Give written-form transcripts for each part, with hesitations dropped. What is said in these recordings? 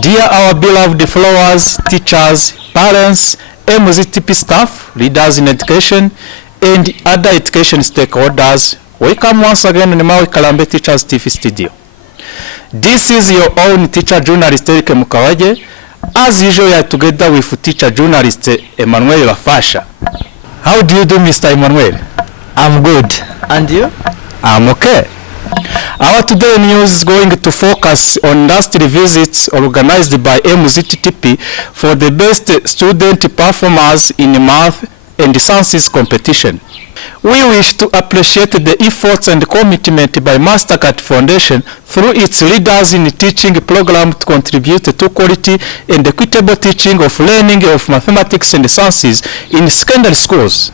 Dear our beloved followers, teachers, parents, AIMS TTP staff, leaders in education, and other education stakeholders, welcome once again in the Maui Kalambe Teachers TV studio. This is your own teacher journalist Eric Mukawaje. As usual, we are together with teacher journalist Emmanuel Lafasha. How do you do, Mr. Emmanuel? I'm good. And you? I'm okay. Our today news is going to focus on industry visits organized by AIMS TTP for the best student performers in math and sciences competition. We wish to appreciate the efforts and commitment by Mastercard Foundation through its leaders in teaching program to contribute to quality and equitable teaching of learning of mathematics and sciences in secondary schools.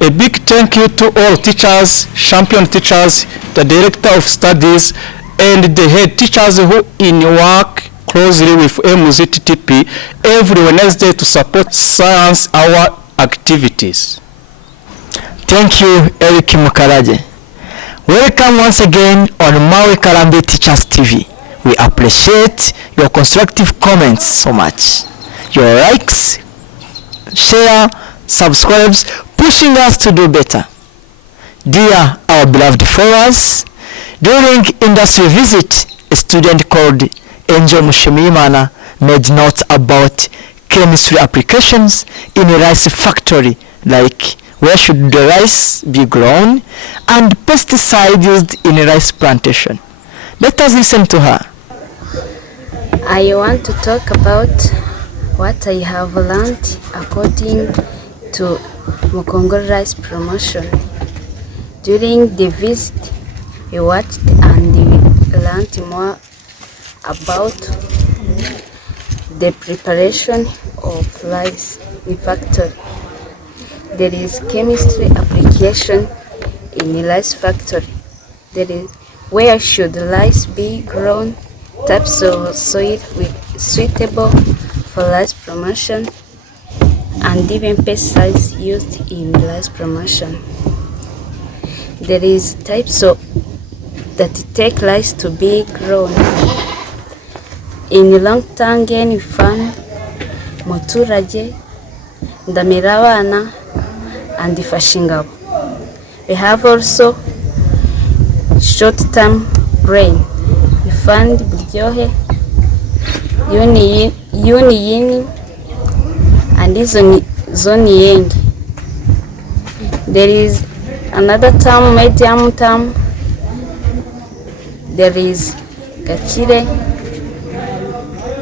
A big thank you to all teachers, champion teachers, the director of studies, and the head teachers who work closely with AIMS TTP every Wednesday to support science hour activities. Thank you, Eric Mukaraje. Welcome once again on Maui Kalambe Teachers TV. We appreciate your constructive comments so much. Your likes, share, subscribes, pushing us to do better. Dear our beloved followers, during industry visit, a student called Angel Mushimimana made notes about chemistry applications in a rice factory, like where should the rice be grown and pesticide used in a rice plantation. Let us listen to her. I want to talk about what I have learned according to Mukongo rice promotion. During the visit, we watched and we learned more about the preparation of rice in factory. There is chemistry application in the rice factory. There is where should rice be grown, types of soil suitable for rice promotion, and even pesticides used in rice promotion. There is types of that take rice to be grown. In Longtangen we found Moturaje, Ndamiravana, and Fashingabo. We have also short-term grain. We found Buryohe, Yuni, and Zoni Yengi. There is another term, medium term. There is Gachire,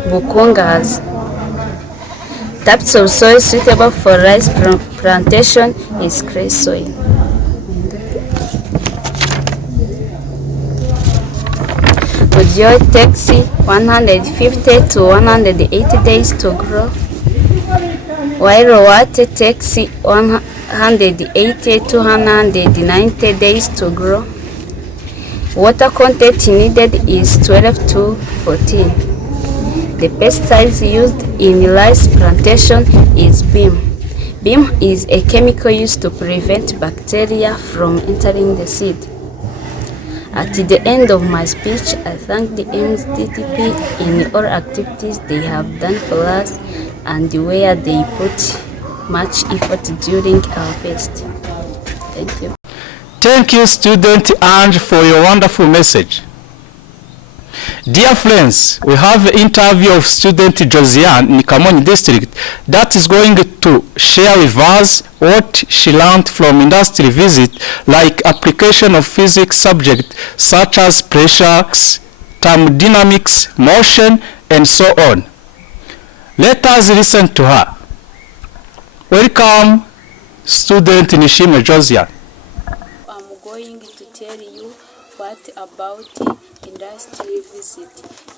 Bukungas. Types of soil suitable for rice plantation is clay soil. Buryohe takes 150 to 180 days to grow, while Rowate takes 180 to 190 days to grow. Water content needed is 12 to 14. The pesticides used in rice plantation is BIM. BIM is a chemical used to prevent bacteria from entering the seed. At the end of my speech, I thank the AIMS TTP in all activities they have done for us and where they put much effort during our fest. Thank you. Thank you, student Ange, for your wonderful message. Dear friends, we have an interview of student Josiah in Kamonyi district that is going to share with us what she learned from industry visit, like application of physics subject such as pressure, thermodynamics, motion, and so on. Let us listen to her. Welcome, student Nishime Josiah. I'm going to tell you what about industry visit.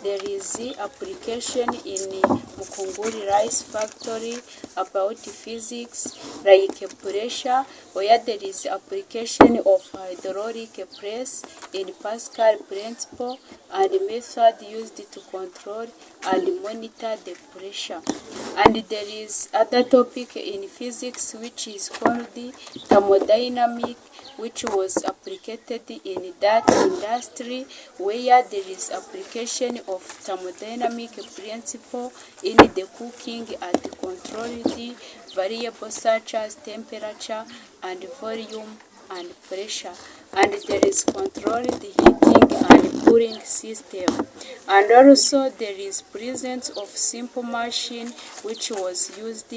There is the application in Mukunguri rice factory about physics, like pressure, where there is application of hydraulic press in Pascal principle and method used to control and monitor the pressure. And there is other topic in physics which is called the thermodynamic which was applied in that industry, where there is application of thermodynamic principle in the cooking at controlled variable such as temperature and volume and pressure, and there is controlled heating and cooling system. And also there is presence of simple machine which was used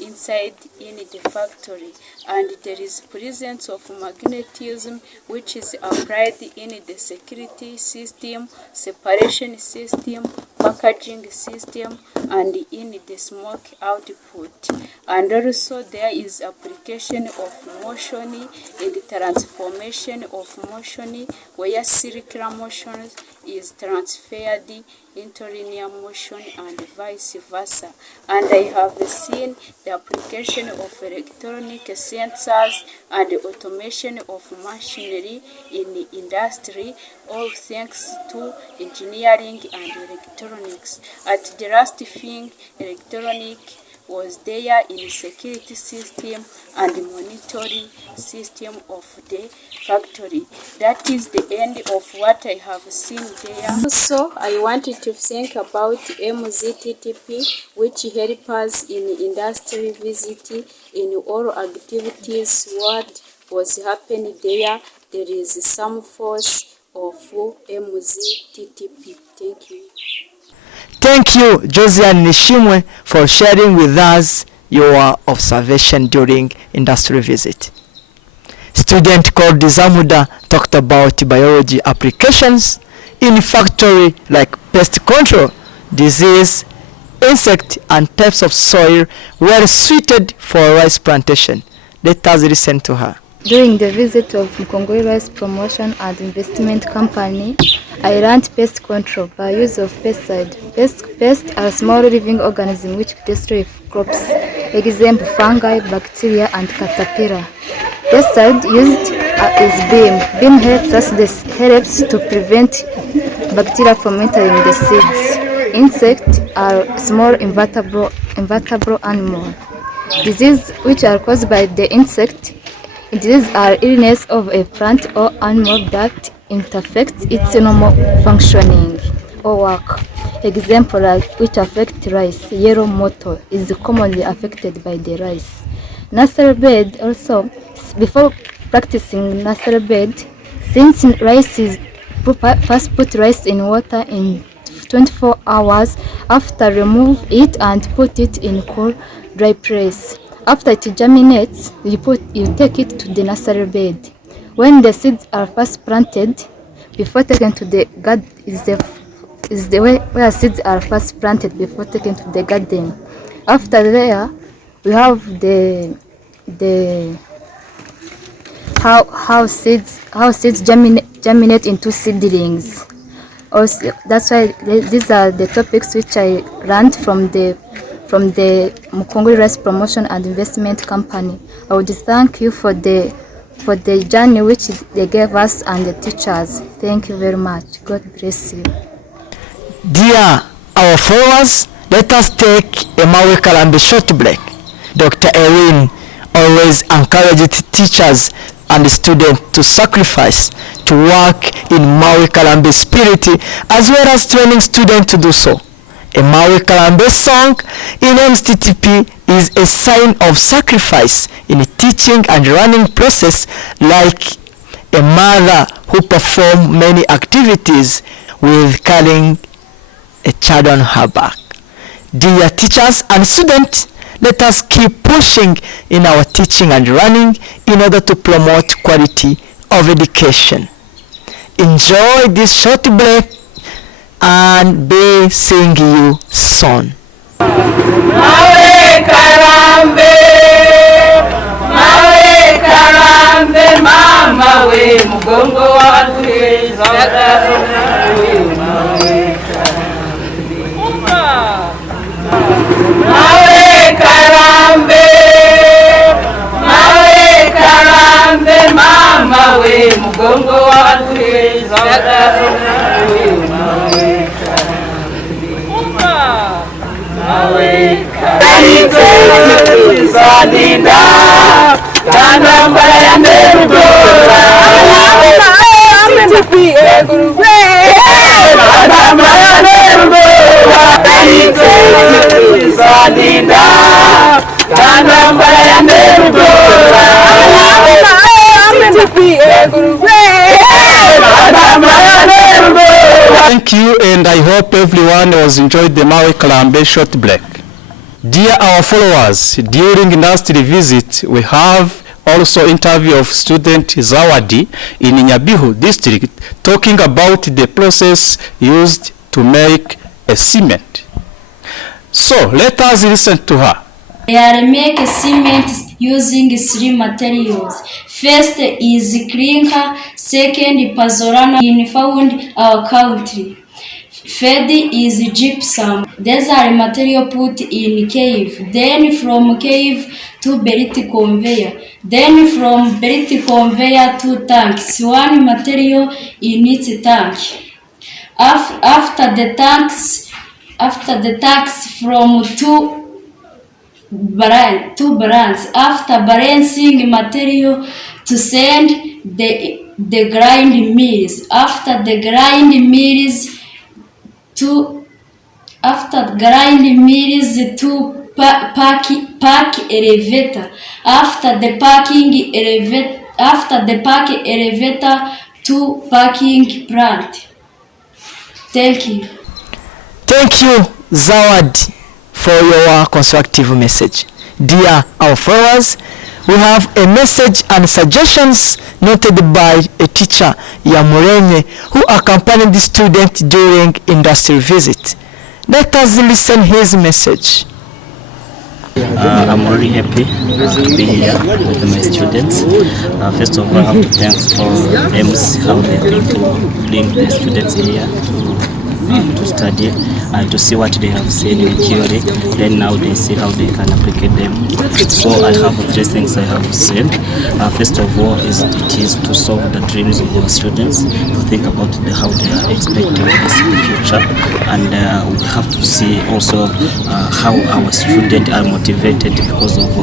inside in the factory, and there is presence of magnetism which is applied in the security system, separation system, packaging system, and in the smoke output. And also there is application of motion in the transformation of motion, where circular motion is transferred into linear motion and vice versa. And I have seen the application of electronic sensors and automation of machinery in the industry, all thanks to engineering and electronics. At the last thing, electronic was there in security system and monitoring system of the factory. That is the end of what I have seen there. Also, I wanted to think about AIMS TTP, which helps us in industry visit in all activities. What was happening there? There is some force of AIMS TTP. Thank you. Thank you, Josiah and Nishimwe, for sharing with us your observation during industry visit. Student called Zamuda talked about biology applications in factory like pest control, disease, insect, and types of soil well suited for rice plantation. Let us listen to her. During the visit of Mkongwe Rice Promotion and Investment Company, I learned pest control by use of pesticide. Pests are small living organisms which destroy crops, example fungi, bacteria, and caterpillar. Pesticide used is beam. Beam helps to prevent bacteria from entering the seeds. Insects are small invertebrate animals. Diseases which are caused by the insect. Diseases are illness of a plant or animal that interferes its normal functioning or work. Example which affect rice, yellow mottle is commonly affected by the rice. Nursery bed also, before practicing nursery bed, since rice is first put rice in water in 24 hours, after remove it and put it in cool dry place. After it germinates, you take it to the nursery bed. When the seeds are first planted, before taken to the garden is the way where seeds are first planted before taken to the garden. After there, we have the how seeds germinate into seedlings. Also, that's why these are the topics which I learned from the Mkongwe Rice Promotion and Investment Company. I would thank you for the journey which they gave us and the teachers. Thank you very much. God bless you. Dear our followers, let us take a Maui Kalambi short break. Dr. Erin always encouraged teachers and students to sacrifice, to work in Maui Kalambi spirit, as well as training students to do so. A Maui Kalambi song in AIMS TTP is a sign of sacrifice in the teaching and learning process, like a mother who performs many activities with carrying a child on her back. Dear teachers and students, let us keep pushing in our teaching and learning in order to promote quality of education. Enjoy this short break and be seeing you soon. Mawe karambe, mama we mugongo wake Mawe karambe, mama we mugongo wake Mawe karambe, Kanambara ya Nerudola AIMS TTP Kanambara ya Nerudola Sadinda Kanambara ya Nerudola AIMS TTP Kanambara ya Nerudola. Thank you, and I hope everyone has enjoyed the Maui Kalambe short break. Dear our followers, during industry visit, we have also interview of student Zawadi in Nyabihu district talking about the process used to make a cement. So let us listen to her. They make cement using three materials. First is clinker, second pozzolana in found our country. Third is gypsum. These are material put in cave. Then from cave to belt conveyor. Then from belt conveyor to tanks. One material in each tank. After the tanks from two brands. After balancing material to send the grind mills. After the grind mills to pack elevator. After the pack elevator to packing plant. Thank you. Thank you, Zawadi, for your constructive message. Dear our followers, we have a message and suggestions noted by a teacher, Yamurene, who accompanied the student during industry visit. Let us listen his message. I'm really happy to be here with my students. First of all, I have to thank for AIMS how they think to bring the students here to study and to see what they have seen in theory. Then now they see how they can apply them. So I have three things I have said. First of all, it is to solve the dreams of our students, to think about how they are expecting this in the future, and we have to see also how our students are motivated because of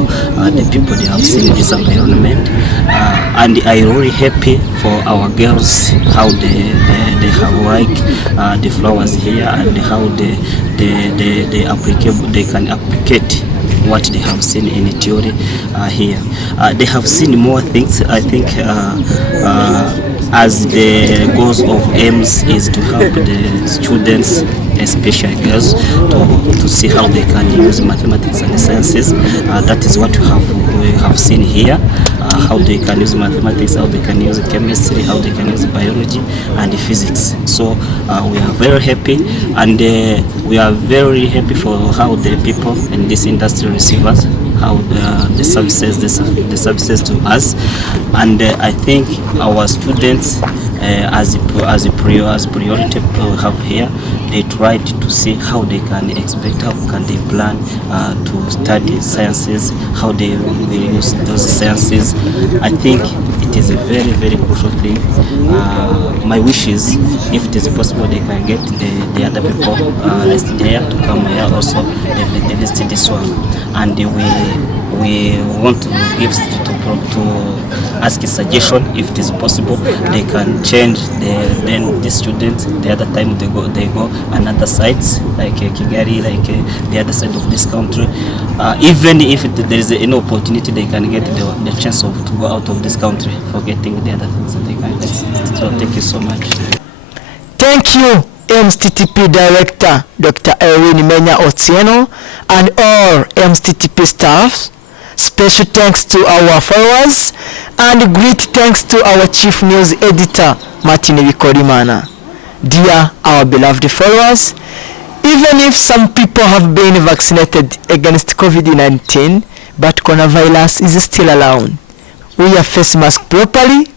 the people they have seen in this environment. And I'm really happy for our girls, how they have like the flowers here and how they can applicate what they have seen in theory here. They have seen more things. I think as the goals of AIMS is to help the students, especially girls, to see how they can use mathematics and sciences. That is what we have seen here. How they can use mathematics, how they can use chemistry, how they can use biology and physics. So we are very happy, and we are very happy for how the people in this industry receive us, how the services to us, and I think our students as priority have here, they tried to see how they can expect, how can they plan to study sciences, how they will use those sciences. I think it is a very, very crucial thing. My wish is, if it is possible, they can get the other people there to come here also, they visit this one. And we want to give to ask a suggestion, if it is possible, they can change the students. The other time they go another sites like Kigali, like the other side of this country. Even if there is any opportunity, they can get the chance to go out of this country, forgetting the other things that they can get. So thank you so much. Thank you, AIMS TTP Director Dr. Erwin Menya Otieno and all AIMS TTP staff. Special thanks to our followers and great thanks to our Chief News Editor Martin Bikorimana. Dear our beloved followers, even if some people have been vaccinated against COVID-19, but coronavirus is still around, wear face mask properly,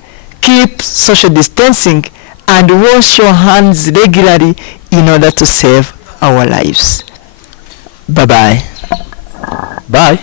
keep social distancing, and wash your hands regularly in order to save our lives. Bye-bye. Bye.